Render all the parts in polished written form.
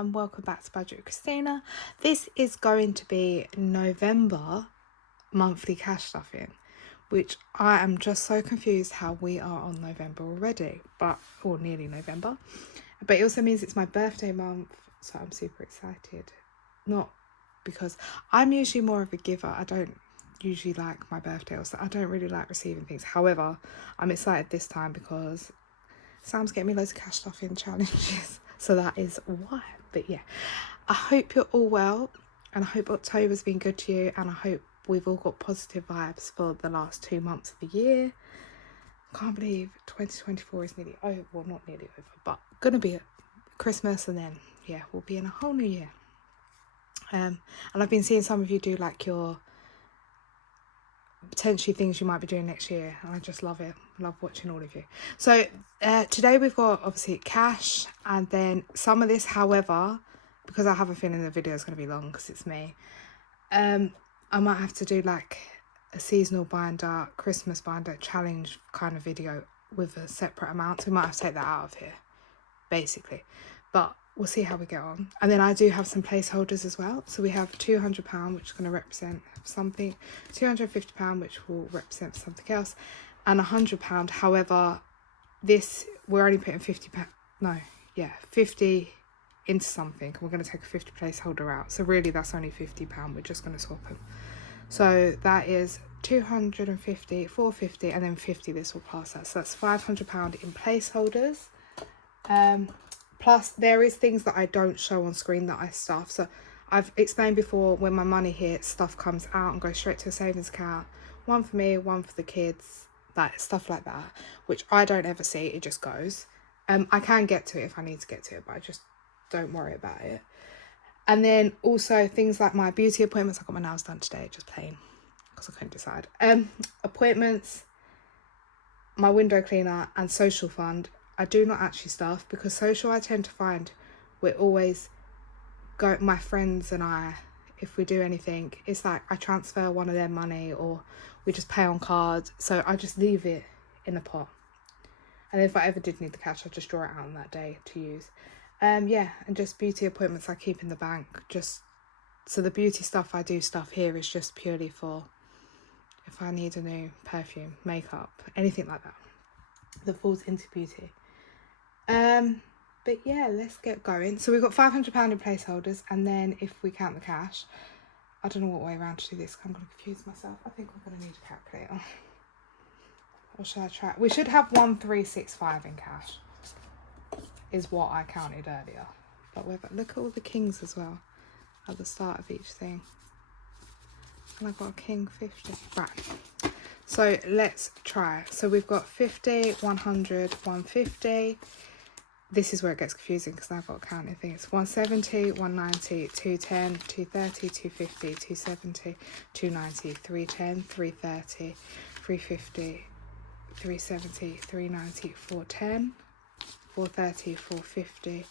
and welcome back to Budget with Christina. This is going to be November monthly cash stuffing, which I am just so confused how we are on November already, or nearly November. But it also means it's my birthday month, so I'm super excited. Not because I'm usually more of a giver. I don't usually like my birthday, or so I don't really like receiving things. However, I'm excited this time because Sam's getting me loads of cash stuffing challenges, so that is why. But yeah, I hope you're all well, and I hope October's been good to you, and I hope we've all got positive vibes for the last 2 months of the year. Can't believe 2024 is nearly over. Well, not nearly over, but gonna be at Christmas, and then yeah, we'll be in a whole new year. And I've been seeing some of you do like your potentially things you might be doing next year, and I just love it. I love watching all of you. So today we've got obviously cash, and then some of this, however, because I have a feeling the video is going to be long because it's me, I might have to do like a seasonal binder, Christmas binder challenge kind of video with a separate amount, so we might have to take that out of here basically, but we'll see how we get on. And then I do have some placeholders as well. So we have £200, which is going to represent something, £250, which will represent something else, and £100. However, this, we're only putting 50 into something, and we're going to take a 50 placeholder out. So really that's only £50. We're just going to swap them. So that is 250, 450, and then 50 this will pass that. So that's £500 in placeholders. Plus there is things that I don't show on screen that I stuff. So I've explained before, when my money hits, stuff comes out and goes straight to a savings account. One for me, one for the kids, like stuff like that, which I don't ever see, it just goes. I can get to it if I need to get to it, but I just don't worry about it. And then also things like my beauty appointments. I got my nails done today, just plain, because I couldn't decide. Appointments, my window cleaner, and social fund. I do not actually stuff, because social, I tend to find we're always my friends and I, if we do anything, it's like I transfer one of their money or we just pay on card. So I just leave it in a pot, and if I ever did need the cash, I'll just draw it out on that day to use. Yeah, and just beauty appointments I keep in the bank, just so the beauty stuff I do stuff here is just purely for if I need a new perfume, makeup, anything like that falls into beauty. But yeah, let's get going. So we've got £500 in placeholders, and then if we count the cash, I don't know what way around to do this, I'm going to confuse myself. I think we're going to need a calculator. Or should I try? We should have 1365 in cash, is what I counted earlier. But look at all the kings as well at the start of each thing. And I've got a king 50. Right. So let's try. So we've got 50, 100, 150. This is where it gets confusing because I've got counting things. 170, 190, 210, 230, 250, 270, 290, 310, 330, 350, 370, 390, 410, 430, 450,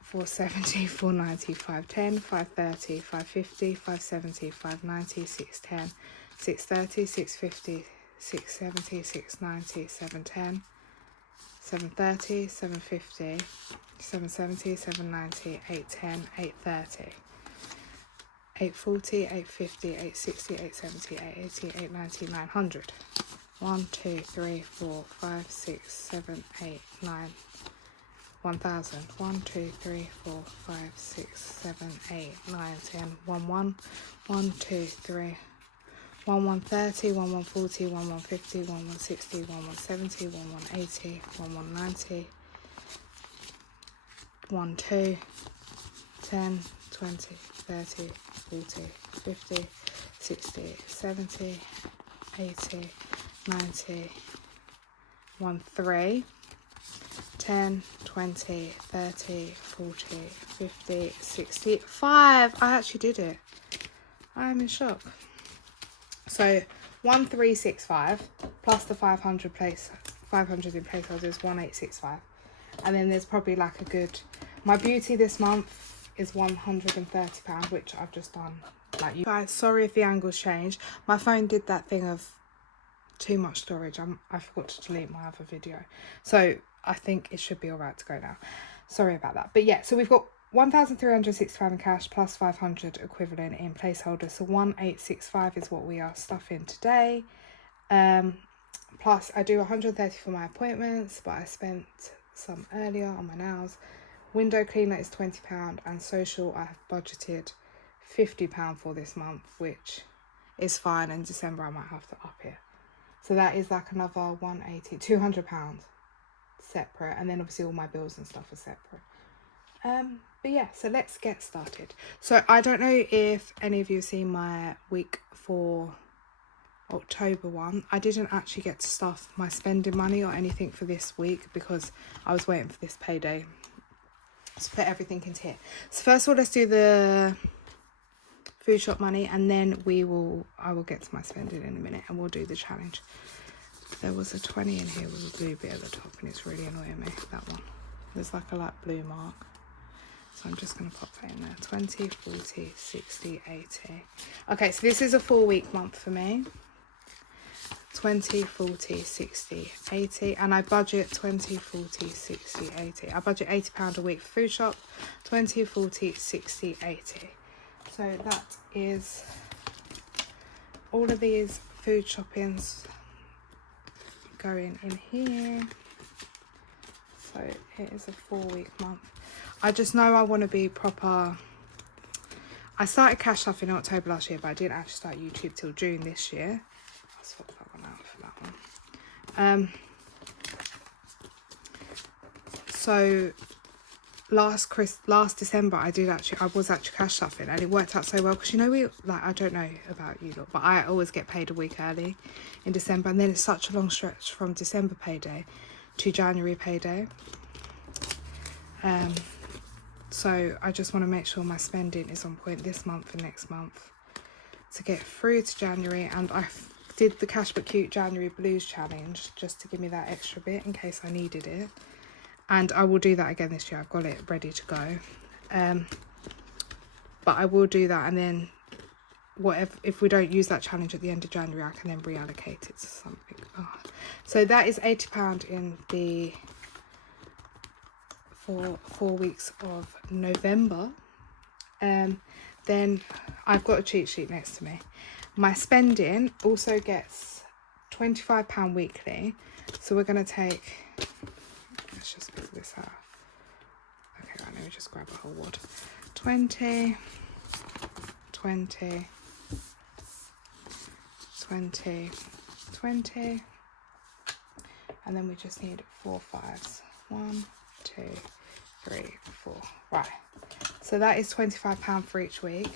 470, 490, 510, 530, 550, 570, 590, 610, 630, 650, 670, 690, 710, 730, 750, 770, 790, 810, 830, 840, 850, 860, 870, 880, 890, 900. 1, 2, 3, 4, 5, 6, 7, 8, 9, 1000. 1, 2, 3, 4, 5, 6, 7, 8, 9, 10, 1, 1, 1, 2, 3. 1130, 1140, 1150, 1160, 1170, 1180, 1190, 12, 10, 20, 30, 40, 50, 60, 70, 80, 90, 13, 10, 20, 30, 40, 50, 65. I actually did it. I'm in shock. So 1365 plus the 500 in placeholders is 1865, and then there's probably like a good, my beauty this month is £130, which I've just done. Like, you guys, sorry if the angles changed. My phone did that thing of too much storage. I forgot to delete my other video, so I think it should be all right to go now. Sorry about that. But yeah, so we've got 1,365 in cash plus 500 equivalent in placeholders. So 1,865 is what we are stuffing today. Plus I do 130 for my appointments, but I spent some earlier on my nails. Window cleaner is £20, and social I have budgeted £50 for this month, which is fine. In December I might have to up it. So that is like another 180, £200 separate, and then obviously all my bills and stuff are separate. But yeah, so let's get started. So I don't know if any of you have seen my week for October one. I didn't actually get to stuff my spending money or anything for this week because I was waiting for this payday to put everything into here. So first of all, let's do the food shop money, and then I will get to my spending in a minute, and we'll do the challenge. There was a 20 in here with a blue bit at the top, and it's really annoying me, that one. There's like a light blue mark. So I'm just going to pop that in there. 20, 40, 60, 80. Okay, so this is a 4-week month for me. 20, 40, 60, 80. And I budget 20, 40, 60, 80. I budget £80 a week for food shop. 20, 40, 60, 80. So that is all of these food shoppings going in here. So it is a 4-week month. I just know I want to be proper. I started cash stuff in October last year, but I didn't actually start YouTube till June this year. I'll swap that one out for that one. So last December I was actually cash stuffing, and it worked out so well because, you know, I don't know about you lot, but I always get paid a week early in December, and then it's such a long stretch from December payday to January payday. So I just want to make sure my spending is on point this month and next month to get through to January. And I did the Cash But Cute January Blues challenge just to give me that extra bit in case I needed it. And I will do that again this year. I've got it ready to go. But I will do that, and then if we don't use that challenge at the end of January, I can then reallocate it to something. So that is £80 in the for 4 weeks of November. Then I've got a cheat sheet next to me. My spending also gets £25 weekly. So we're going to take, let's just figure this out. Okay, right, let me just grab a whole wad. 20, 20, 20, 20. And then we just need 4 5s. 1, 2, 3, 4. Right, so that is £25 for each week.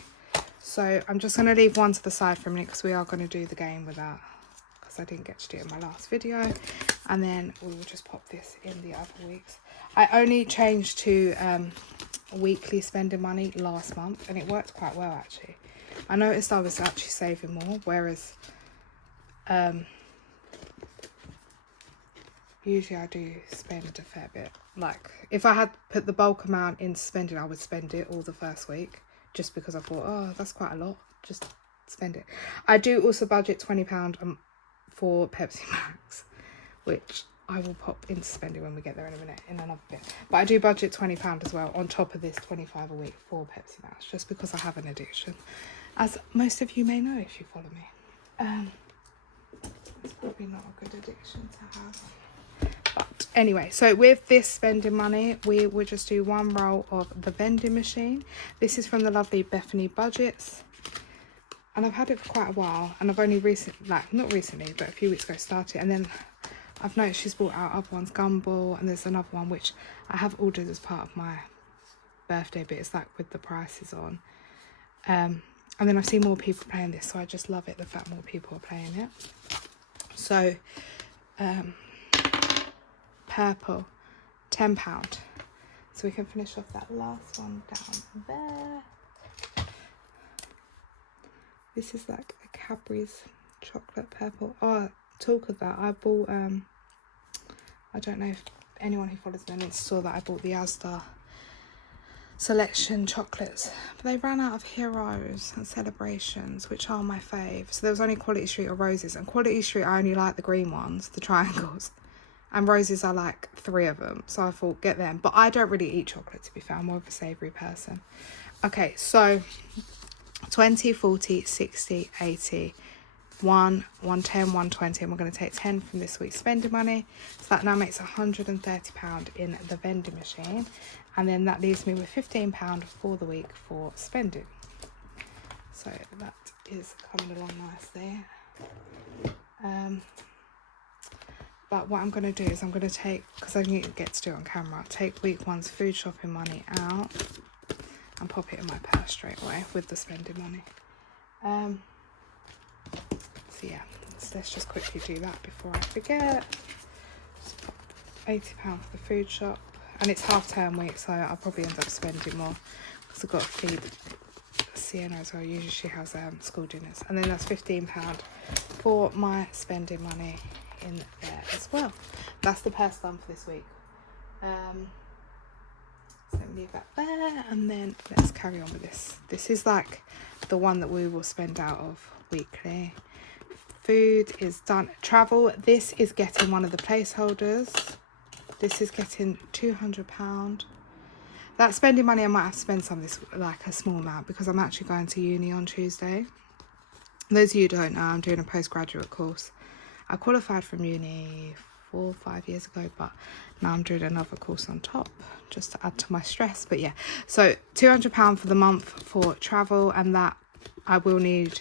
So I'm just going to leave one to the side for a minute because we are going to do the game with that, because I didn't get to do it in my last video. And then we will just pop this in the other weeks. I only changed to weekly spending money last month, and it worked quite well actually. I noticed I was actually saving more, whereas usually I do spend a fair bit. Like if I had put the bulk amount in spending, I would spend it all the first week just because I thought, oh, that's quite a lot, just spend it. I do also budget £20 for Pepsi Max, which I will pop into spending when we get there in a minute in another bit. But I do budget £20 as well on top of this 25 a week for Pepsi Max, just because I have an addiction, as most of you may know if you follow me. It's probably not a good addiction to have. But anyway, so with this spending money, we will just do one roll of the vending machine. This is from the lovely Bethany Budgets, and I've had it for quite a while, and I've only not recently, but a few weeks ago started. And then I've noticed she's brought out other ones, Gumball, and there's another one which I have ordered as part of my birthday, but it's like with the prices on. And then I've seen more people playing this, so I just love it, the fact more people are playing it. So purple, £10. So we can finish off that last one down there. This is like a Cadbury's chocolate purple. Oh, talk of that, I bought I don't know if anyone who follows me on Insta saw that I bought the Asda selection chocolates, but they ran out of Heroes and Celebrations, which are my fave. So there was only Quality Street or Roses, and Quality Street I only like the green ones, the triangles, And roses are like 3 of them. So I thought, get them. But I don't really eat chocolate, to be fair. I'm more of a savoury person. Okay, so 20, 40, 60, 80, 110, 120. And we're going to take 10 from this week's spending money. So that now makes £130 in the vending machine. And then that leaves me with £15 for the week for spending. So that is coming along nicely. But what I'm going to do is I'm going to take, because I didn't get to do it on camera, take week 1's food shopping money out and pop it in my purse straight away with the spending money. So yeah, so let's just quickly do that before I forget. Just pop £80 for the food shop. And it's half term week, so I'll probably end up spending more because I've got to feed Sienna as well. Usually she has school dinners. And then that's £15 for my spending money in there as well. That's the purse done for this week. So let me leave that there, and then let's carry on with this. This is like the one that we will spend out of weekly. Food is done. Travel, this is getting one of the placeholders. This is getting £200. That spending money, I might have to spend some of this, like a small amount, because I'm actually going to uni on Tuesday. Those of you who don't know, I'm doing a postgraduate course. I qualified from uni 4 or 5 years ago, but now I'm doing another course on top just to add to my stress. But yeah, so £200 for the month for travel, and that I will need.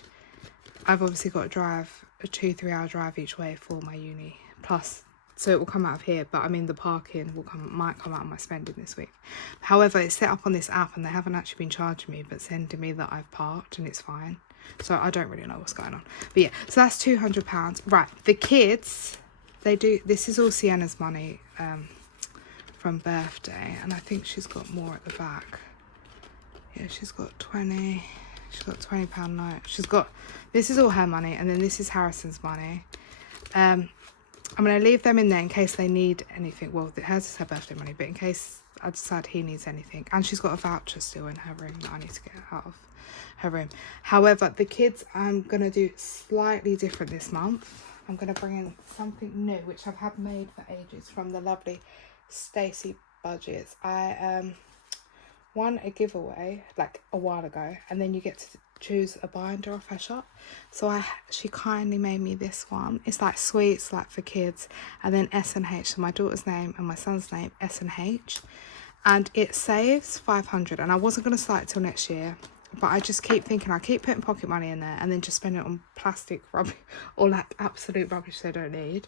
I've obviously got to drive a 2-3 hour drive each way for my uni, plus, so it will come out of here, but I mean the parking might come out of my spending this week. However, it's set up on this app and they haven't actually been charging me, but sending me that I've parked, and it's fine. So I don't really know what's going on. But yeah, so that's £200. Right, the kids, they do, this is all Sienna's money from birthday, and I think she's got more at the back. Yeah, she's got 20, she's got £20 note. She's got, this is all her money, and then this is Harrison's money. I'm going to leave them in there in case they need anything. Well, hers is her birthday money, but in case I decide he needs anything. And she's got a voucher still in her room that I need to get out of her room. However, the kids, I'm going to do slightly different this month. I'm going to bring in something new, which I've had made for ages from the lovely Stacey Budgets. I won a giveaway like a while ago, and then you get to choose a binder off her shop. So she kindly made me this one. It's like sweets, like for kids, and then S&H, so my daughter's name and my son's name, S&H, and it saves 500. And I wasn't going to start it till next year, but I just keep thinking, I keep putting pocket money in there and then just spend it on plastic rubbish or like absolute rubbish they don't need.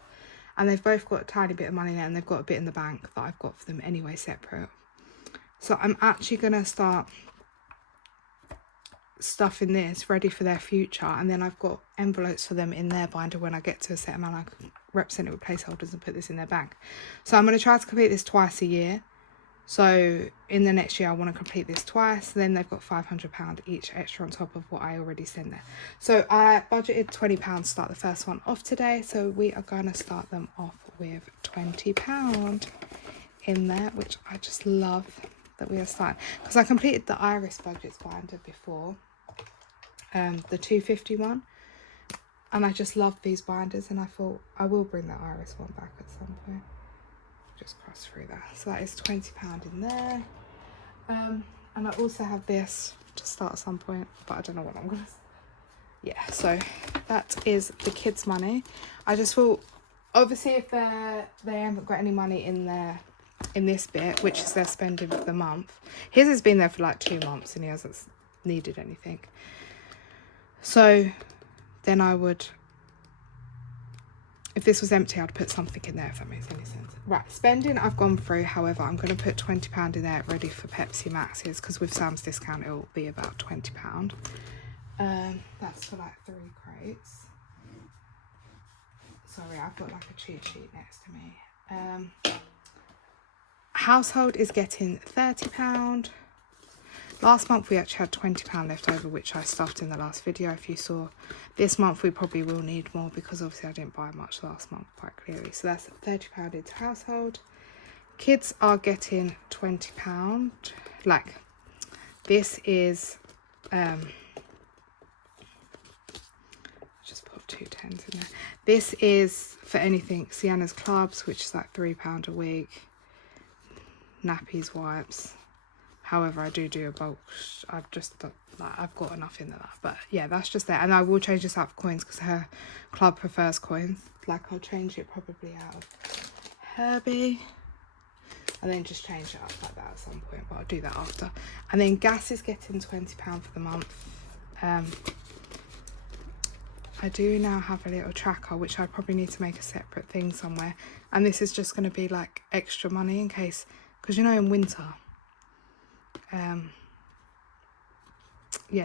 And they've both got a tiny bit of money there, and they've got a bit in the bank that I've got for them anyway, separate. So I'm actually going to start stuffing this ready for their future, and then I've got envelopes for them in their binder. When I get to a set amount, I can represent it with placeholders and put this in their bank. So I'm going to try to complete this twice a year. So in the next year I want to complete this twice. Then they've got £500 each extra on top of what I already sent there. So I budgeted £20 to start the first one off today, so we are going to start them off with £20 in there, which I just love that we are starting, because I completed the Iris Budgets binder before, the 250 one, and I just love these binders, and I thought I will bring the Iris one back at some point. Just cross through that. So that is £20 in there, and I also have this to start at some point, but I don't know what I'm gonna. Yeah, so that is the kids' money. I just thought, obviously, if they haven't got any money in there in this bit, which is their spending for the month, his has been there for like 2 months and he hasn't needed anything, so then I would, if this was empty, I'd put something in there, if that makes any sense. Right, spending I've gone through. However, I'm going to put £20 in there ready for Pepsi Maxes, because with Sam's discount it will be about £20. That's for like 3 crates. Sorry, I've got like a cheat sheet next to me. Household is getting £30. Last month we actually had £20 left over, which I stuffed in the last video, if you saw. This month we probably will need more, because obviously I didn't buy much last month, quite clearly. So that's £30 into household. Kids are getting £20. Like, this is just put 2 10s in there. This is for anything. Sienna's clubs, which is like £3 a week. Nappies, wipes. However, I do a bulk. I've got enough in that. But yeah, that's just there. And I will change this out for coins because her club prefers coins. Like, I'll change it probably out of Herbie. And then just change it up like that at some point. But I'll do that after. And then gas is getting £20 for the month. I do now have a little tracker, which I probably need to make a separate thing somewhere. And this is just going to be like extra money in case, because you know in winter,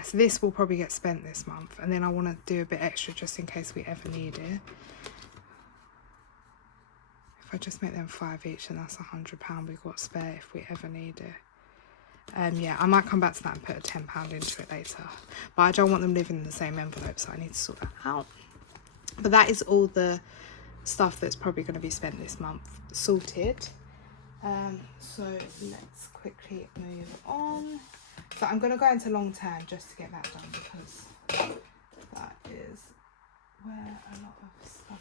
so this will probably get spent this month. And then I want to do a bit extra just in case we ever need it. If I just make them 5 each, and that's £100 we've got spare if we ever need it. Yeah, I might come back to that and put a £10 into it later. But I don't want them living in the same envelope, so I need to sort that out. But that is all the stuff that's probably going to be spent this month sorted. So let's quickly move on. So I'm going to go into long term just to get that done, because that is where a lot of stuff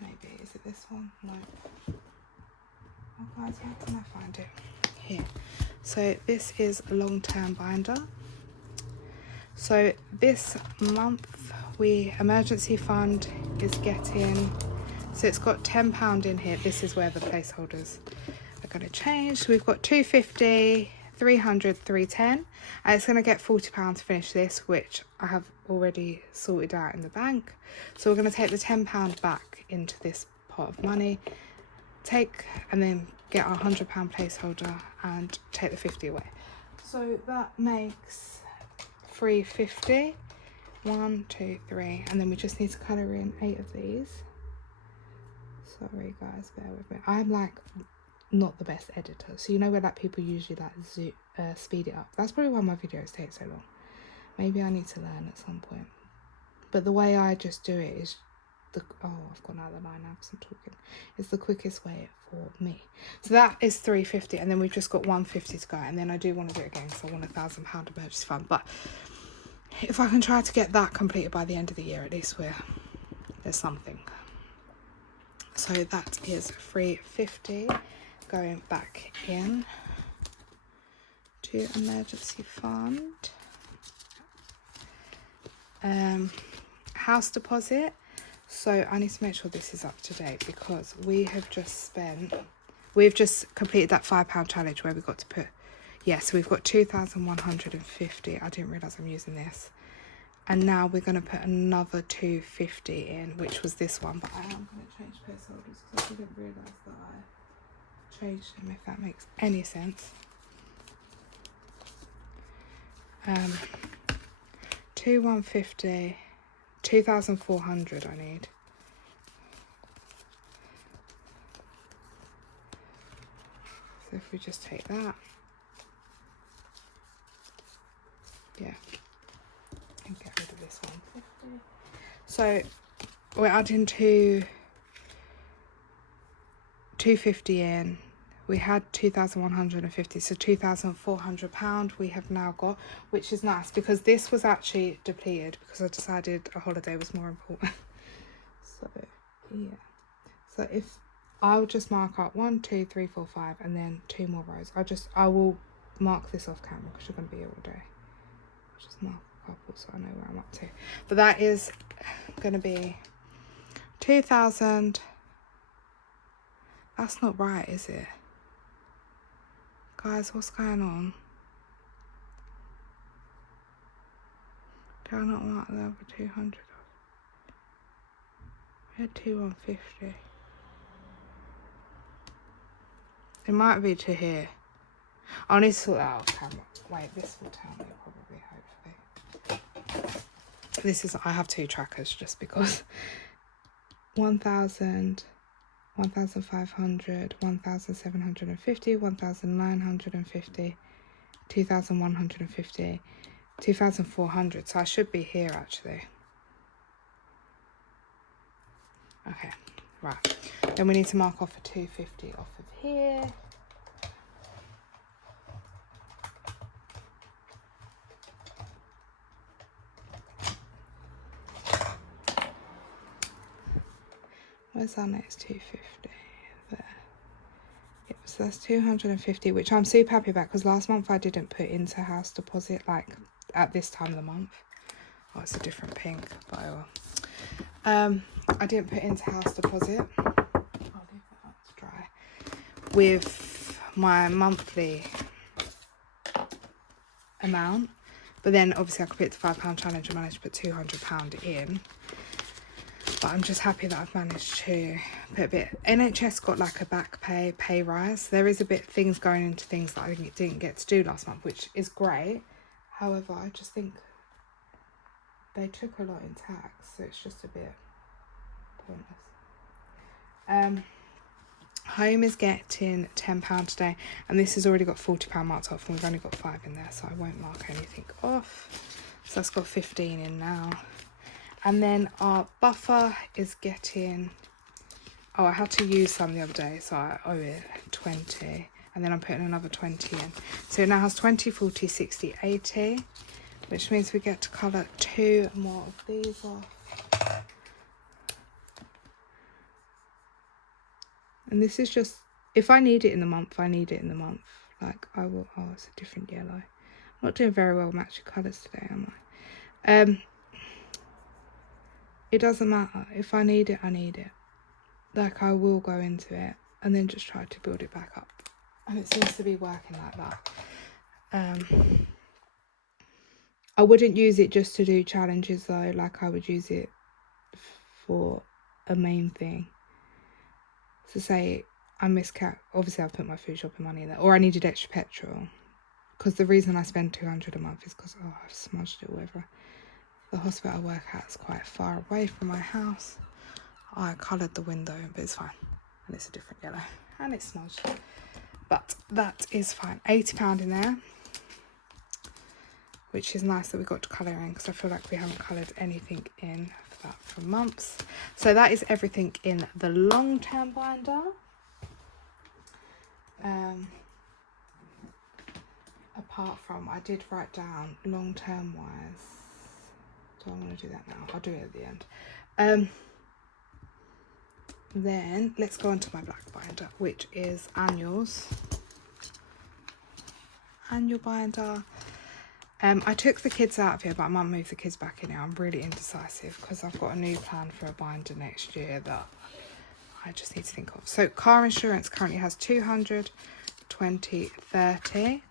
maybe. Is it this one? No. Oh guys, how can I find it? Here. So this is a long-term binder. So this month emergency fund is getting, so it's got £10 in here. This is where the placeholders are going to change. So we've got 250, 300, 310, and it's going to get £40 to finish this, which I have already sorted out in the bank. So we're going to take the £10 back into this pot of money, and then get our £100 placeholder and take the 50 away. So that makes 350. 1, 2, 3, and then we just need to colour in 8 of these. Sorry guys, bear with me. I'm like not the best editor, so you know where like people usually like speed it up. That's probably why my videos take so long. Maybe I need to learn at some point. But the way I just do it is I've gone out of the line now because I'm talking. It's the quickest way for me. So that is 350, and then we've just got 150 to go. And then I do want to do it again because I want £1,000 emergency fund. But if I can try to get that completed by the end of the year, at least there's something. So that is 350 going back in to emergency fund. House deposit. So I need to make sure this is up to date because we've just completed that £5 challenge where we got to put, so we've got 2,150. I didn't realise I'm using this. And now we're going to put another 250 in, which was this one. But I am going to change placeholders because I didn't realise that I changed them, if that makes any sense. 2,150. 2,400 I need. So if we just take that, and get rid of this 150. So we're adding 250 in. We had 2,150, so £2,400 we have now got, which is nice because this was actually depleted because I decided a holiday was more important. So yeah, so if I'll just mark up 1, 2, 3, 4, 5, and then 2 more rows. I will mark this off camera because you're going to be here all day. I'll just mark a couple so I know where I'm up to. But that is going to be 2,000. That's not right, is it? Guys, what's going on? Do I not mark the other 200? We had 2,150. It might be to here. I'll need to sort that out off camera. Wait, this will tell me probably, hopefully. This is, I have 2 trackers just because. 1,000. 1,500, 1,750, 1,950, 2,150, 2,400. So I should be here actually. Okay, right. Then we need to mark off a 250 off of here. Where's our next 250? There. Yep, so that's 250, which I'm super happy about because last month I didn't put into house deposit like at this time of the month. Oh, it's a different pink, but I will. I didn't put into house deposit. I'll leave that to dry. With my monthly amount, but then obviously I complete the £5 challenge and managed to put £200 in. But I'm just happy that I've managed to put a bit. NHS got like a back pay rise. There is a bit things going into things that I didn't get to do last month, which is great. However, I just think they took a lot in tax, so it's just a bit pointless. Home is getting £10 today, and this has already got £40 marked off, and we've only got 5 in there, so I won't mark anything off. So that's got 15 in now. And then our buffer is getting, oh, I had to use some the other day, so I owe it 20, and then I'm putting another 20 in. So it now has 20, 40, 60, 80, which means we get to colour 2 more of these off. And this is just, if I need it in the month, I need it in the month. Like, I will, oh, it's a different yellow. I'm not doing very well matching colours today, am I? It doesn't matter. If I need it, I need it. Like, I will go into it and then just try to build it back up. And it seems to be working like that. I wouldn't use it just to do challenges though. Like, I would use it for a main thing. So say I obviously I've put my food shopping money in there, or I needed extra petrol. Because the reason I spend 200 a month is because, oh, I've smudged it whatever. The hospital I work at is quite far away from my house. I coloured the window, but it's fine. And it's a different yellow. And it's smudged. But that is fine. £80 in there. Which is nice that we got to colour in, because I feel like we haven't coloured anything in for that for months. So that is everything in the long-term binder. Apart from, I did write down long-term wise. Do I want to do that now? I'll do it at the end. Then let's go on to my black binder, which is annuals. Annual binder. I took the kids out of here, but I might move the kids back in here. I'm really indecisive because I've got a new plan for a binder next year that I just need to think of. So car insurance currently has 200, 20, 30,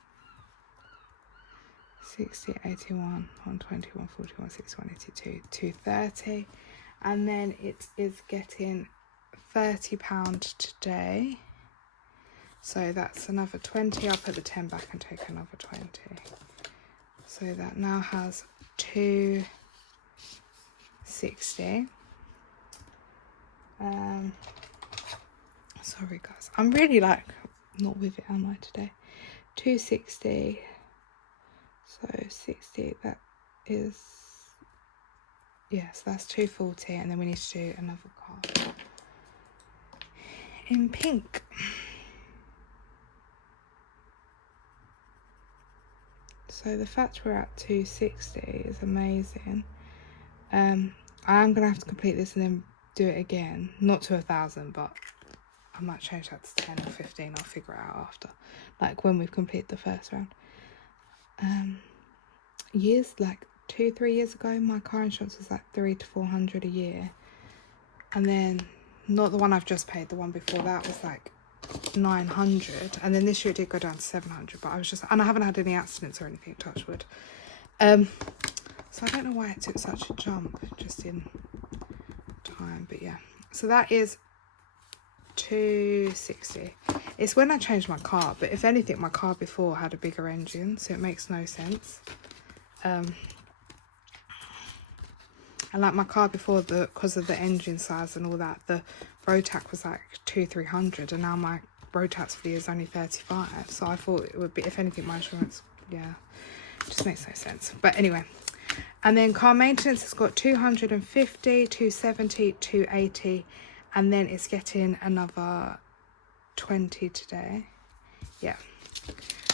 60, 81, 120, 140, 160, 182, 230. And then it is getting £30 today. So that's another 20. I'll put the 10 back and take another 20. So that now has 260. Sorry guys, I'm really like not with it, am I, today? 260. So 60, that is, yes, that's 240, and then we need to do another card in pink. So the fact we're at 260 is amazing. I am going to have to complete this and then do it again. Not to 1,000, but I might change that to 10 or 15. I'll figure it out after. Like when we've completed the first round. Years, like 2-3 years ago, my car insurance was like 300 to 400 a year. And then, not the one I've just paid, the one before that was like 900, and then this year it did go down to 700, but I was just, and I haven't had any accidents or anything, touch wood. So I don't know why it took such a jump just in time, but yeah. So that is 260. It's when I changed my car, but if anything, my car before had a bigger engine, so it makes no sense. And like my car before, because of the engine size and all that, the road tax was like 200-300, and now my road tax fee is only 35. So I thought it would be, if anything, my insurance, yeah, just makes no sense. But anyway, and then car maintenance has got 250, 270, 280, and then it's getting another 20 today. Yeah.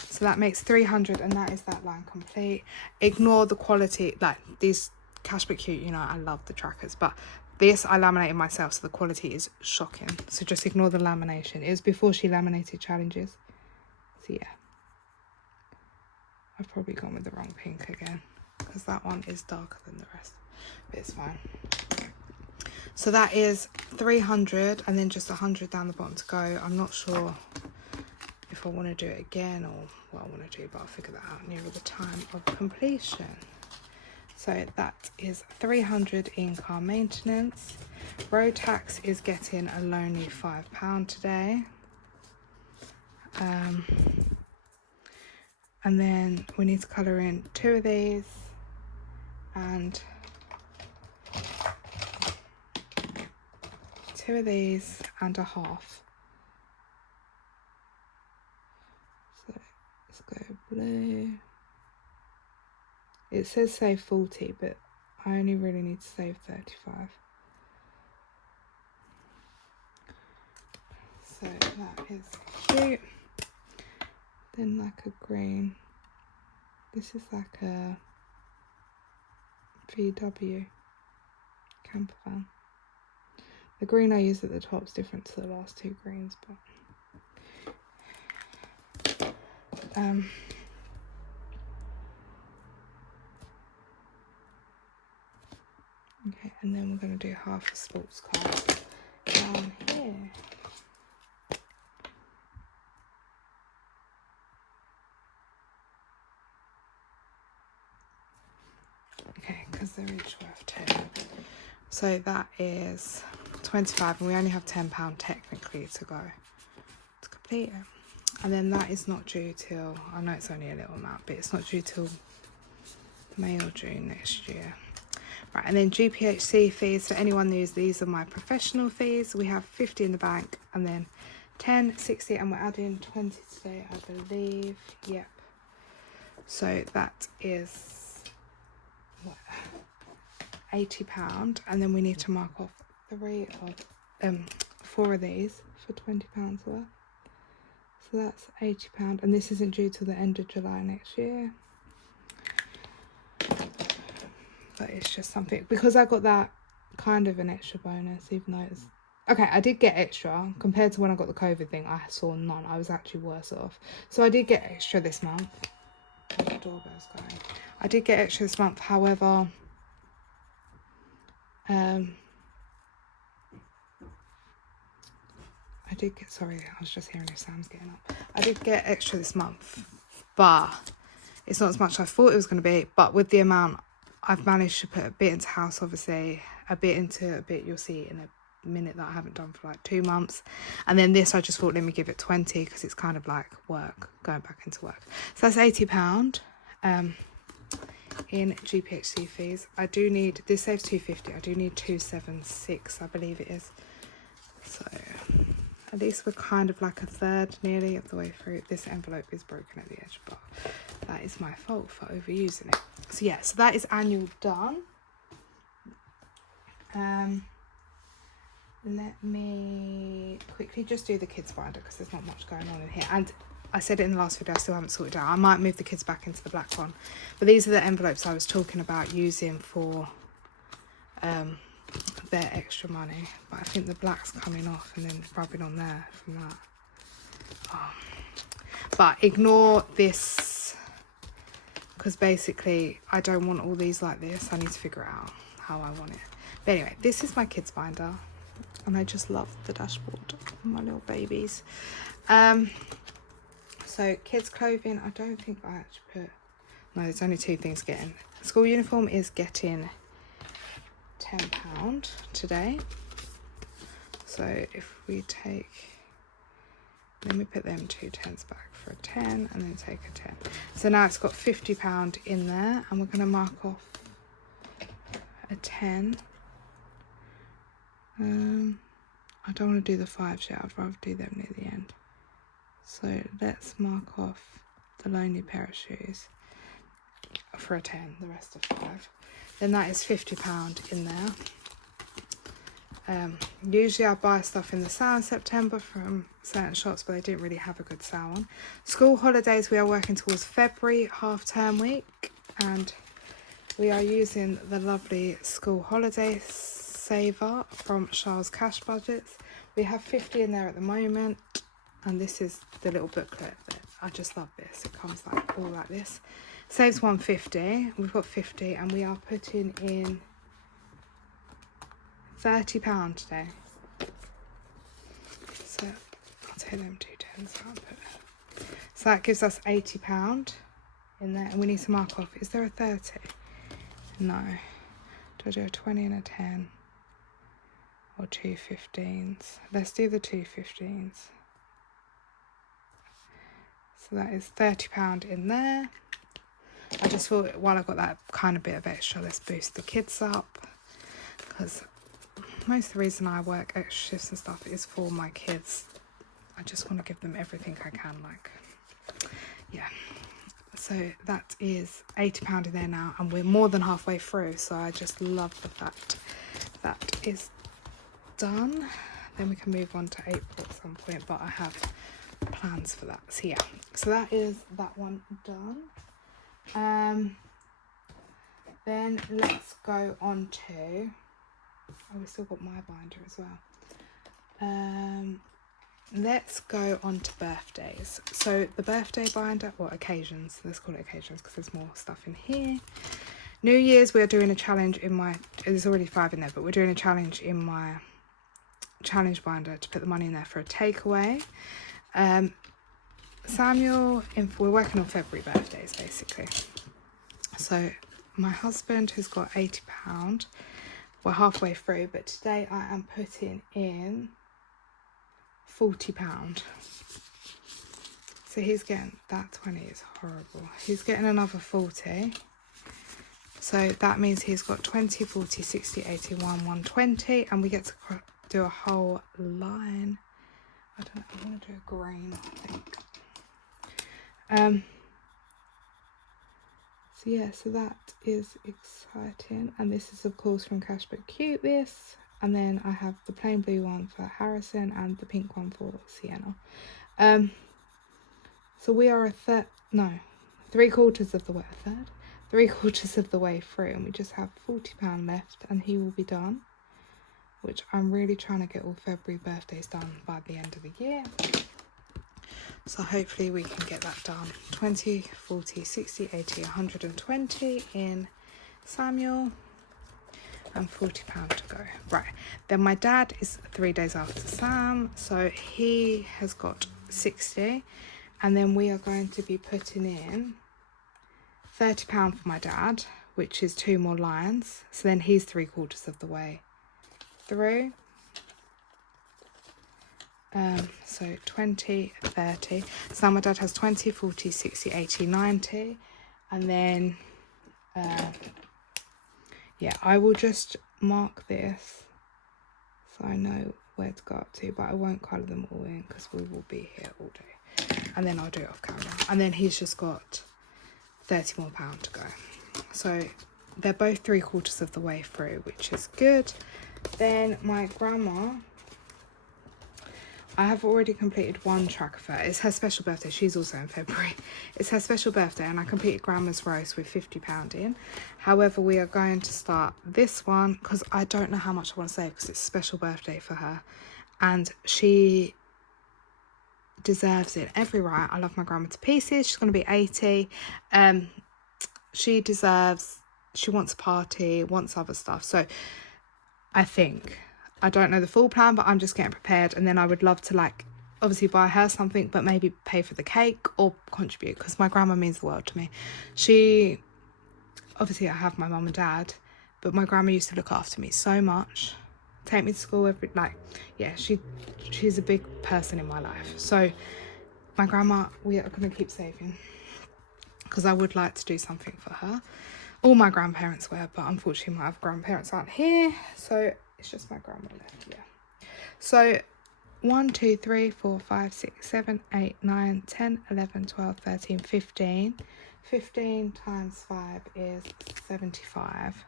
So that makes 300, and that is that line complete. Ignore the quality, like these Cashback Cute, you know, I love the trackers, but This I laminated myself, so the quality is shocking. So just ignore the lamination. It was before she laminated challenges. So yeah. I've probably gone with the wrong pink again, because that one is darker than the rest. But it's fine. So that is 300 and then just 100 down the bottom to go. I'm not sure if I want to do it again or what I want to do, but I'll figure that out nearer the time of completion. So that is 300 in car maintenance. Road tax is getting a lonely £5 today. And then we need to colour in 2 of these and 2 of these and a half. So let's go blue. It says save 40, but I only really need to save 35. So that is cute. Then like a green. This is like a VW camper van. The green I use at the top is different to the last 2 greens, but okay, and then we're going to do half a sports car down here. Okay, because they're each worth 10. So that is 25, and we only have £10 technically to go to complete it. And then that is not due till, I know it's only a little amount, but it's not due till May or June next year. Right, and then GPHC fees, for anyone new, these are my professional fees. We have 50 in the bank, and then 10, 60, and we're adding 20 today, I believe. Yep. So that is what, £80, and then we need to mark off 4 of these for £20 worth. So that's £80, and this isn't due till the end of July next year. But it's just something, because I got that kind of an extra bonus, even though it's okay. I did get extra compared to when I got the COVID thing. I saw none. I was actually worse off. So I did get extra this month. Oh, the doorbell's going. I did get extra this month. However, I did get, sorry, I was just hearing if Sam's getting up. I did get extra this month, but it's not as much as I thought it was going to be. But with the amount, I've managed to put a bit into house, obviously, a bit into a bit, you'll see in a minute, that I haven't done for like 2 months. And then this, I just thought, let me give it 20, because it's kind of like work, going back into work. So that's £80 in GPHC fees. I do need, this saves £250, I do need 276, I believe it is. So at least we're kind of like a third nearly of the way through. This envelope is broken at the edge, but that is my fault for overusing it. So yeah, so that is annual done. Let me quickly just do the kids binder, because there's not much going on in here. And I said it in the last video, I still haven't sorted it out. I might move the kids back into the black one. But these are the envelopes I was talking about using for their extra money. But I think the black's coming off and then rubbing on there from that. Oh. But ignore this, because basically I don't want all these like this. I need to figure out how I want it. But anyway, this is my kids binder, and I just love the dashboard, my little babies. So kids clothing, I don't think I actually put, no, there's only 2 things getting. School uniform is getting £10 today. So if we take, let me put them 2 tens back for a 10, and then take a 10. So now it's got £50 in there, and we're going to mark off a 10. I don't want to do the 5s yet, I'd rather do them near the end. So let's mark off the lonely pair of shoes for a 10, the rest of 5. Then that is £50 in there. Usually I buy stuff in the sale in September from certain shops, but they didn't really have a good sale on. School holidays, we are working towards February half-term week, and we are using the lovely school holiday saver from Charles Cash Budgets. We have 50 in there at the moment, and this is the little booklet that I just love this. It comes like all like this. Saves 150. We've got 50, and we are putting in £30 today. So I'll take them 2 tens out. So that gives us £80 in there, and we need to mark off. Is there a 30? No. Do I do a 20 and a 10? Or 2 15s? Let's do the 2 15s. So that is £30 in there. I just thought while I've got that kind of bit of extra, let's boost the kids up, because most of the reason I work extra shifts and stuff is for my kids. I just want to give them everything I can, like, yeah. So that is £80 in there now, and we're more than halfway through, so I just love the fact that is done. Then we can move on to April at some point, but I have plans for that. So yeah, so that is that one done. Then let's go on to, oh, we still got my binder as well. Let's go on to birthdays. So the birthday binder, or occasions, let's call it occasions because there's more stuff in here. New Year's, we are doing a challenge in my, there's already 5 in there, but we're doing a challenge in my challenge binder to put the money in there for a takeaway. Samuel, we're working on February birthdays basically. So my husband has got £80. We're halfway through, but today I am putting in £40. So he's getting, that 20 is horrible. He's getting another 40. So that means he's got 20, 40, 60, 81, 120, and we get to do a whole line. I don't know, I want to do a green, I think. So yeah, so that is exciting, and this is of course from Cashbook Cute, this, and then I have the plain blue one for Harrison and the pink one for Sienna. So we are 3/4 of the way, three-quarters of the way through, and we just have £40 left, and he will be done, which I'm really trying to get all February birthdays done by the end of the year. So hopefully we can get that done. 20, 40, 60, 80, 120 in Samuel, and £40 to go. Right, then my dad is 3 days after Sam, so he has got 60, and then we are going to be putting in £30 for my dad, which is 2 more lines. So then he's 3/4 of the way through. So 20, 30. So now my dad has 20, 40, 60, 80, 90. And then, yeah, I will just mark this so I know where to go up to, but I won't colour them all in because we will be here all day. And then I'll do it off camera. And then he's just got £30 more to go. So they're both 3/4 of the way through, which is good. Then my grandma, I have already completed one track of her. It's her special birthday. She's also in February. It's her special birthday, and I completed Grandma's roast with £50 in. However, we are going to start this one because I don't know how much I want to save because it's a special birthday for her, and she deserves it every right. I love my grandma to pieces. She's going to be 80. She deserves, she wants a party, wants other stuff. So I don't know the full plan, but I'm just getting prepared, and then I would love to, like, obviously buy her something, but maybe pay for the cake or contribute, because my grandma means the world to me. She, obviously I have my mum and dad, but my grandma used to look after me so much, take me to school every, like, yeah, she's a big person in my life. So my grandma, we are going to keep saving, because I would like to do something for her. All my grandparents were, but unfortunately my other grandparents aren't here, so it's just my grandma left, yeah. So 1, 2, 3, 4, 5, 6, 7, 8, 9, 10, 11, 12, 13, 15. 15 times 5 is 75.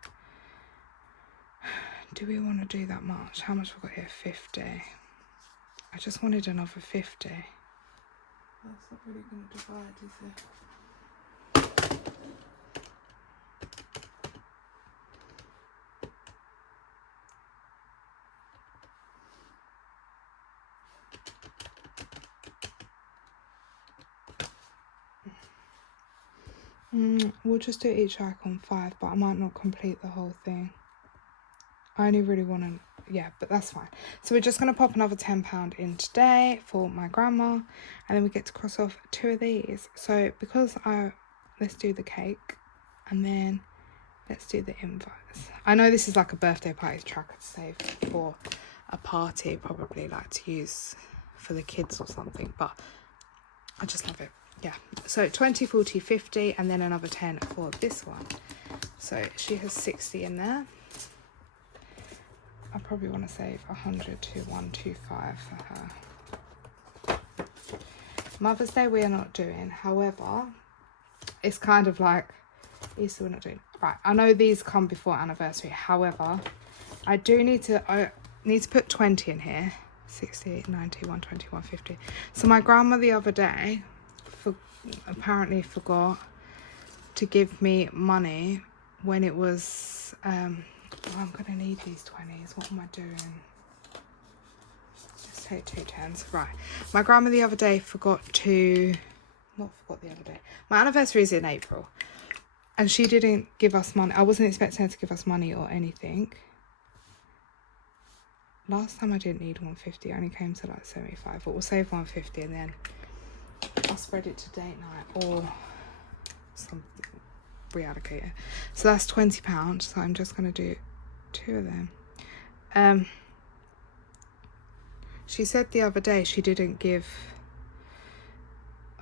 Do we want to do that much? How much have we got here? 50. I just wanted another 50. That's not really going to divide, is it? We'll just do each icon 5, but I might not complete the whole thing. I only really want to, yeah, but that's fine. So we're just going to pop another £10 in today for my grandma, and then we get to cross off 2 of these. So because let's do the cake, and then let's do the invites. I know this is like a birthday party tracker to save for a party, probably like to use for the kids or something, but I just love it. Yeah, so 20, 40, 50, and then another 10 for this one. So she has 60 in there. I probably want to save 100 to 125 for her. Mother's Day we are not doing. However, it's kind of like Easter we're not doing. Right, I know these come before anniversary. However, I need to put 20 in here. 60, 90, 120, 150. So my grandma the other day apparently forgot to give me money when it was I'm gonna need these 20s. What am I doing? Let's take 2 10s. Right, my grandma the other day my anniversary is in April, and she didn't give us money. I wasn't expecting her to give us money or anything. Last time I didn't need 150, I only came to like 75, but we'll save 150 and then I'll spread it to date night or something, reallocate it. So that's £20, so I'm just going to do 2 of them. She said the other day she didn't give...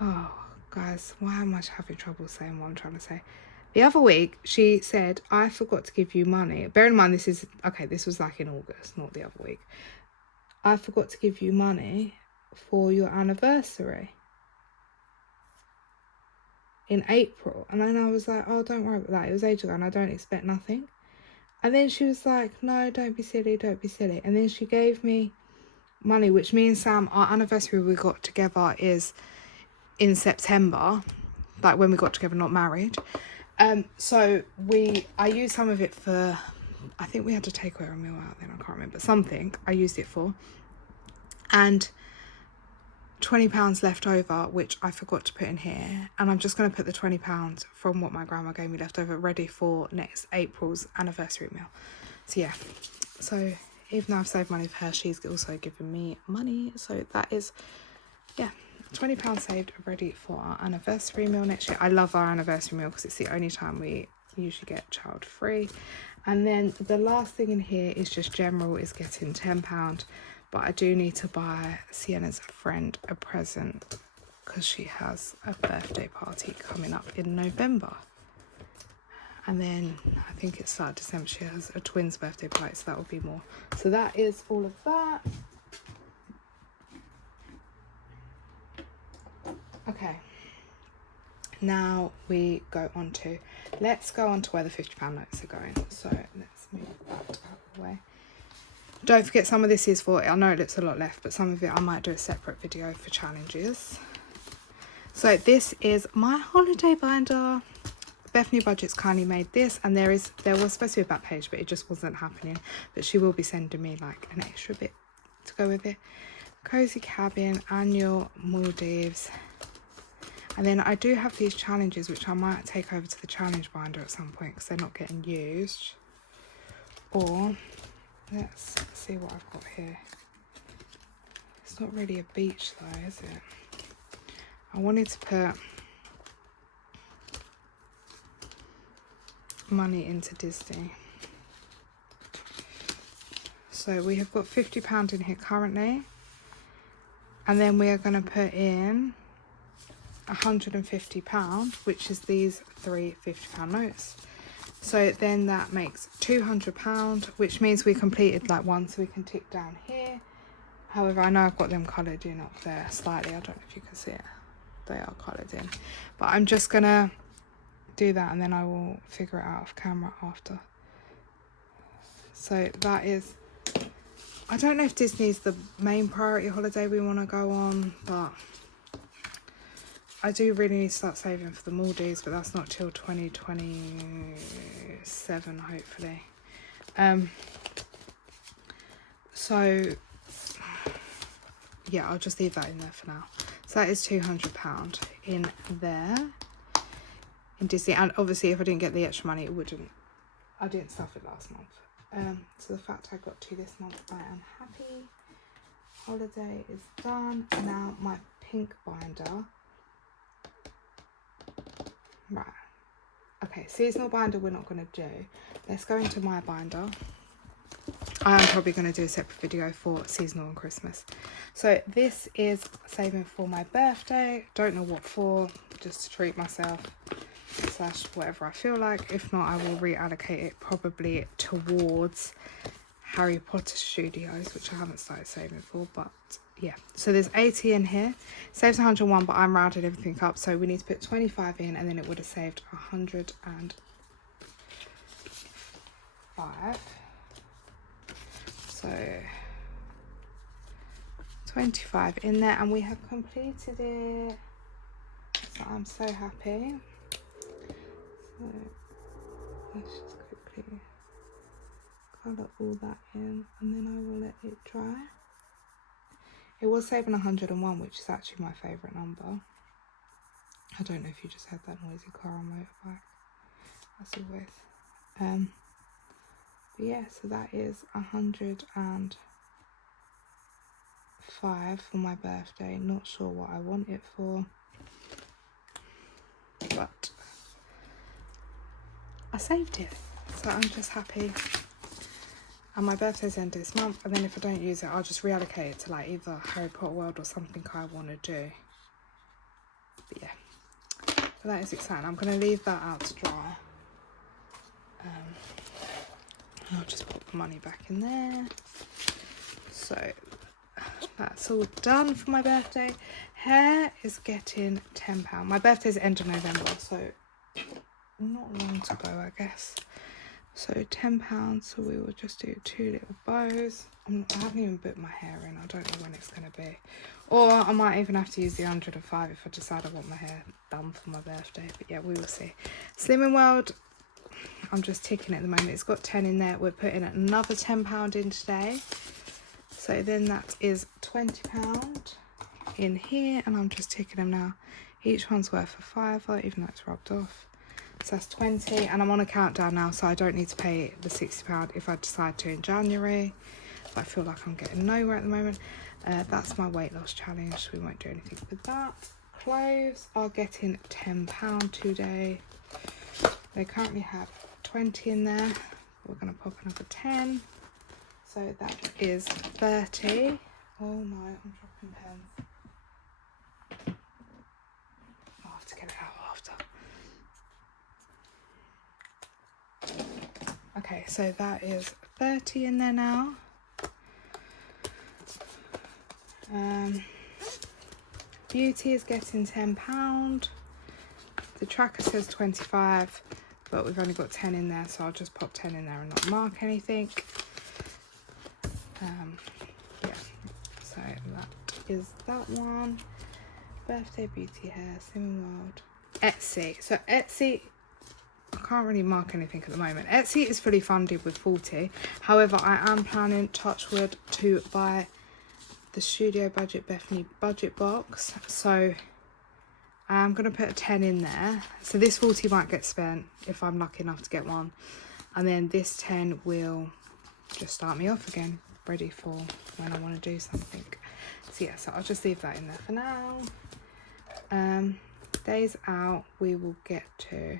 Oh, guys, why am I having trouble saying what I'm trying to say? The other week, she said, I forgot to give you money. Bear in mind, this was like in August, not the other week. I forgot to give you money for your anniversary in April. And then I was like, oh, don't worry about that. It was ages ago and I don't expect nothing. And then she was like, no, don't be silly, don't be silly. And then she gave me money, which me and Sam, our anniversary we got together is in September. Like when we got together, not married. So I used some of it for, I think we had to take away a meal out then, I can't remember, something I used it for, and £20 left over, which I forgot to put in here, and I'm just going to put the £20 from what my grandma gave me left over ready for next April's anniversary meal. So yeah, so even though I've saved money for her, she's also given me money, so that is, yeah, £20 saved ready for our anniversary meal next year. I love our anniversary meal because it's the only time we usually get child free. And then the last thing in here is just general is getting £10, but I do need to buy Sienna's friend a present because she has a birthday party coming up in November. And then I think it's start of December, she has a twins birthday party, so that will be more. So that is all of that. Okay, now we go on to, let's go on to where the £50 notes are going. So let's move that out of the way. Don't forget, some of this is for, I know it looks a lot left, but some of it I might do a separate video for challenges. So this is my holiday binder. Bethany Budget's kindly made this, and there was supposed to be a back page, but it just wasn't happening. But she will be sending me like an extra bit to go with it. Cozy Cabin, Annual, Maldives. And then I do have these challenges, which I might take over to the challenge binder at some point because they're not getting used. Or, let's see what I've got here. It's not really a beach though, is it? I wanted to put money into Disney. So we have got £50 in here currently. And then we are going to put in £150, which is these 3 £50 notes. So then that makes £200, which means we completed like one, so we can tick down here. However, I know I've got them coloured in up there slightly. I don't know if you can see it. They are coloured in. But I'm just going to do that and then I will figure it out off camera after. So that is... I don't know if Disney's the main priority holiday we want to go on, but I do really need to start saving for the Maldives, but that's not till 2027, hopefully. So, yeah, I'll just leave that in there for now. So that is £200 in there. in Disney. And obviously if I didn't get the extra money, I didn't stuff it last month. So the fact I got 2 this month, I am happy. Holiday is done. Now my pink binder. Right. Okay, seasonal binder we're not going to do. Let's go into my binder. I am probably going to do a separate video for seasonal and Christmas. So this is saving for my birthday. Don't know what for, just to treat myself / whatever I feel like. If not, I will reallocate it probably towards Harry Potter Studios, which I haven't started saving for, but yeah. So there's 80 in here. Saves 101, but I'm rounded everything up, so we need to put 25 in, and then it would have saved 105. So 25 in there, and we have completed it. So I'm so happy. So let's just quickly colour all that in, and then I will let it dry. It was saving 101, which is actually my favourite number. I don't know if you just heard that noisy car on motorbike, as always. But yeah, so that is 105 for my birthday. Not sure what I want it for, but I saved it, so I'm just happy. And my birthday's end of this month, and then if I don't use it, I'll just reallocate it to like either Harry Potter World or something I want to do. But yeah, so that is exciting. I'm going to leave that out to dry. I'll just put the money back in there. So that's all done for my birthday. Hair is getting £10. My birthday's end of November, so not long to go, I guess. So £10, so we will just do 2 little bows. I haven't even booked my hair in. I don't know when it's going to be. Or I might even have to use the 105 if I decide I want my hair done for my birthday. But yeah, we will see. Slimming World, I'm just ticking at the moment. It's got 10 in there. We're putting another £10 in today. So then that is £20 in here. And I'm just ticking them now. Each one's worth a £5, even though it's rubbed off. So that's 20, and I'm on a countdown now, so I don't need to pay the £60 if I decide to in January. But I feel like I'm getting nowhere at the moment. That's my weight loss challenge, so we won't do anything with that. Clothes are getting £10 today. They currently have 20 in there. We're going to pop another 10. So that is 30. Oh no, I'm dropping pens. I'll have to get it out after. Okay, so that is 30 in there now. Beauty is getting £10. The tracker says 25, but we've only got 10 in there, so I'll just pop 10 in there and not mark anything. Yeah, so that is that one. Birthday, beauty, hair, Slimming World, Etsy. So Etsy, I can't really mark anything at the moment. Etsy is fully funded with 40. However, I am planning, touch wood, to buy the Studio Budget Bethany budget box. So I'm going to put a 10 in there. So this 40 might get spent if I'm lucky enough to get one. And then this 10 will just start me off again, ready for when I want to do something. So yeah, so I'll just leave that in there for now. Days out, we will get to...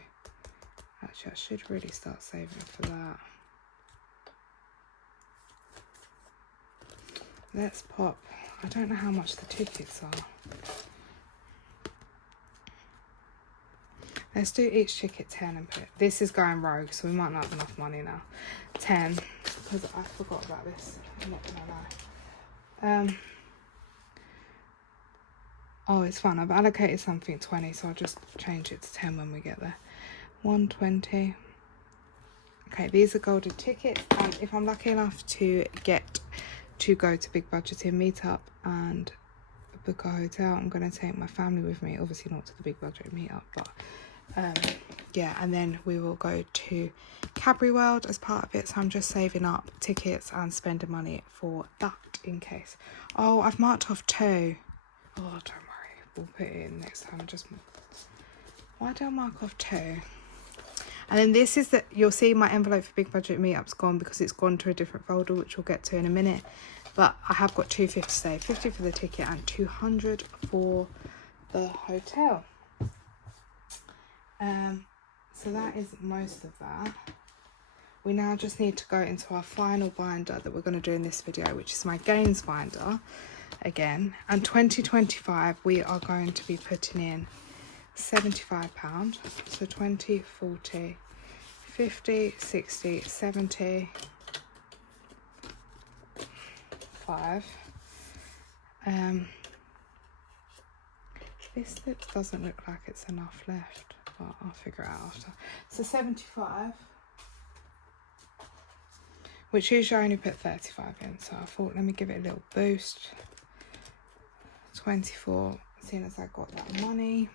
Actually, I should really start saving for that. Let's pop... I don't know how much the tickets are. Let's do each ticket 10 and put... This is going rogue, so we might not have enough money now. 10, because I forgot about this. I'm not going to lie. Oh, it's fun. I've allocated something 20, so I'll just change it to 10 when we get there. 120. Okay, these are golden tickets, and if I'm lucky enough to get to go to Big Budgeting Meetup and book a hotel, I'm going to take my family with me. Obviously not to the Big Budget Meetup, but yeah, and then we will go to Cadbury World as part of it. So I'm just saving up tickets and spending money for that in case. Oh, I've marked off 2. Oh, don't worry, we'll put it in next time. Why do I mark off 2? And then this is you'll see my envelope for big budget meetup's gone because it's gone to a different folder, which we'll get to in a minute. But I have got 250 saved, 50 for the ticket and 200 for the hotel. So that is most of that. We now just need to go into our final binder that we're going to do in this video, which is my gains binder again. And 2025 we are going to be putting in £75. So 20, 40, 50, 60, 70, 5. This slip doesn't look like it's enough left, but I'll figure it out after. So 75, which usually I only put 35 in, so I thought let me give it a little boost. 24, seeing as I got that money.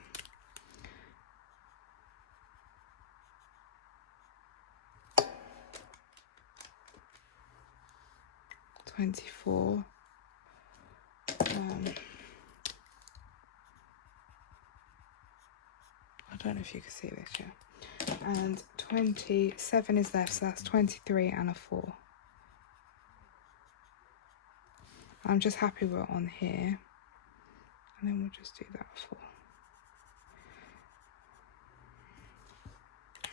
$24. I don't know if you can see this yet. And 27 is left, so that's 23 and a 4. I'm just happy we're on here. And then we'll just do that 4.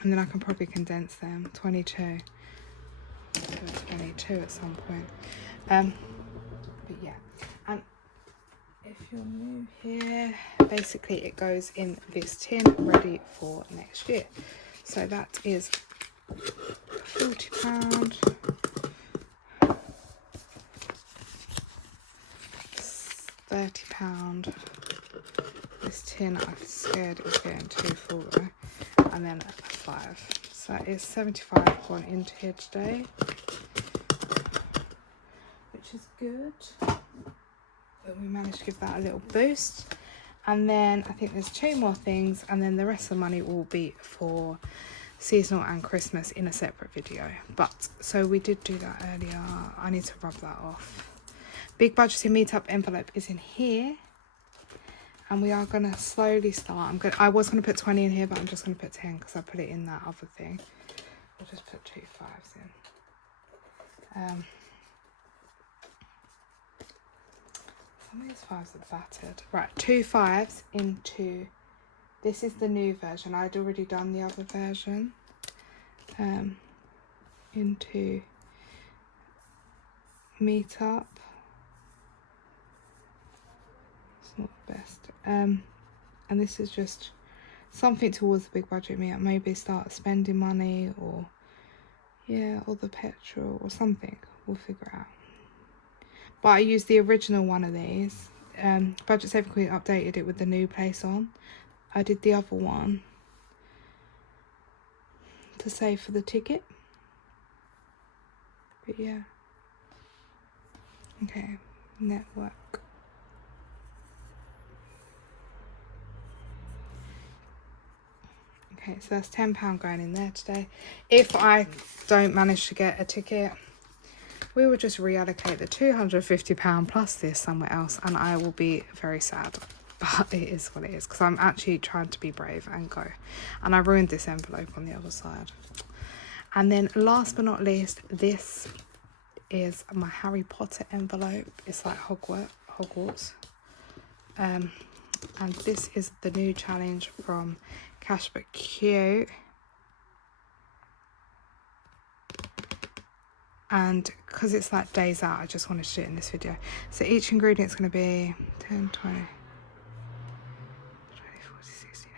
And then I can probably condense them. 22. 22 at some point. But yeah. And if you're new here, basically it goes in this tin ready for next year. So that is £40, £30. This tin I'm scared is getting too full though. And then a 5. So that is 75 gone into here today, which is good. But we managed to give that a little boost. And then I think there's 2 more things, and then the rest of the money will be for seasonal and Christmas in a separate video. But so we did do that earlier. I need to rub that off. Big budgeting meetup envelope is in here, and we are gonna slowly start. I was gonna put 20 in here, but I'm just gonna put 10 because I put it in that other thing. We'll just put 2 5s in. Some of these 5s are battered. Right, 2 5s into, this is the new version. I'd already done the other version. Into Meetup. It's not the best. And this is just something towards the big budget meetup. Maybe start spending money, or yeah, or the petrol or something. We'll figure out. But I used the original one of these. Budget Saving Queen updated it with the new place on. I did the other one to save for the ticket. But yeah. Okay, network. Okay, so that's £10 going in there today. If I don't manage to get a ticket, we will just reallocate the £250 plus this somewhere else, and I will be very sad. But it is what it is, because I'm actually trying to be brave and go. And I ruined this envelope on the other side. And then last but not least, this is my Harry Potter envelope. It's like Hogwarts. And this is the new challenge from Cash But Cute. And because it's like days out, I just wanted to do it in this video. So each ingredient is going to be 10, 20, 20, 40, 60,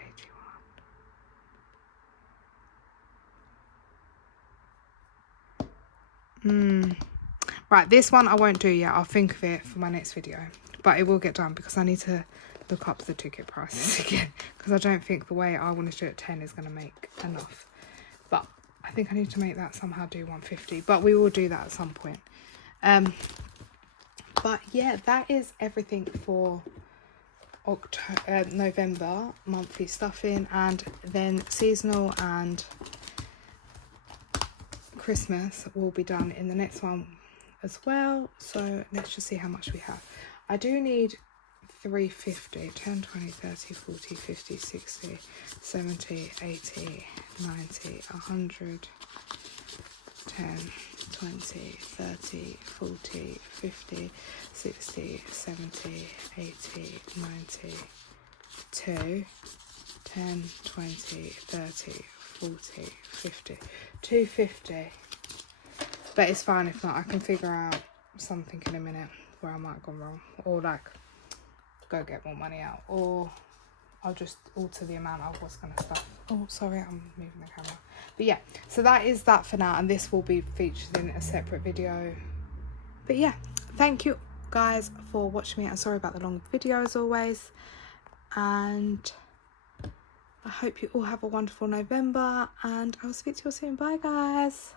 81. Right, this one I won't do yet. I'll think of it for my next video. But it will get done because I need to look up the ticket prices again. Because I don't think the way I want to do it at 10 is going to make enough. But I think I need to make that somehow do 150, but we will do that at some point. But yeah, that is everything for November monthly stuffing, and then seasonal and Christmas will be done in the next one as well. So let's just see how much we have. I do need 350, 10, 20, 30, 40, 50, 60, 70, 80, 90, 100, 10, 20, 30, 40, 50, 60, 70, 80, 90, 2, 10, 20, 30, 40, 50, 250. But it's fine if not. I can figure out something in a minute where I might have gone wrong, or like go get more money out, or I'll just alter the amount I was gonna stuff. Oh, sorry, I'm moving the camera. But yeah, so that is that for now, and this will be featured in a separate video. But yeah, thank you guys for watching me. I'm sorry about the long video as always, and I hope you all have a wonderful November, and I'll speak to you all soon. Bye guys.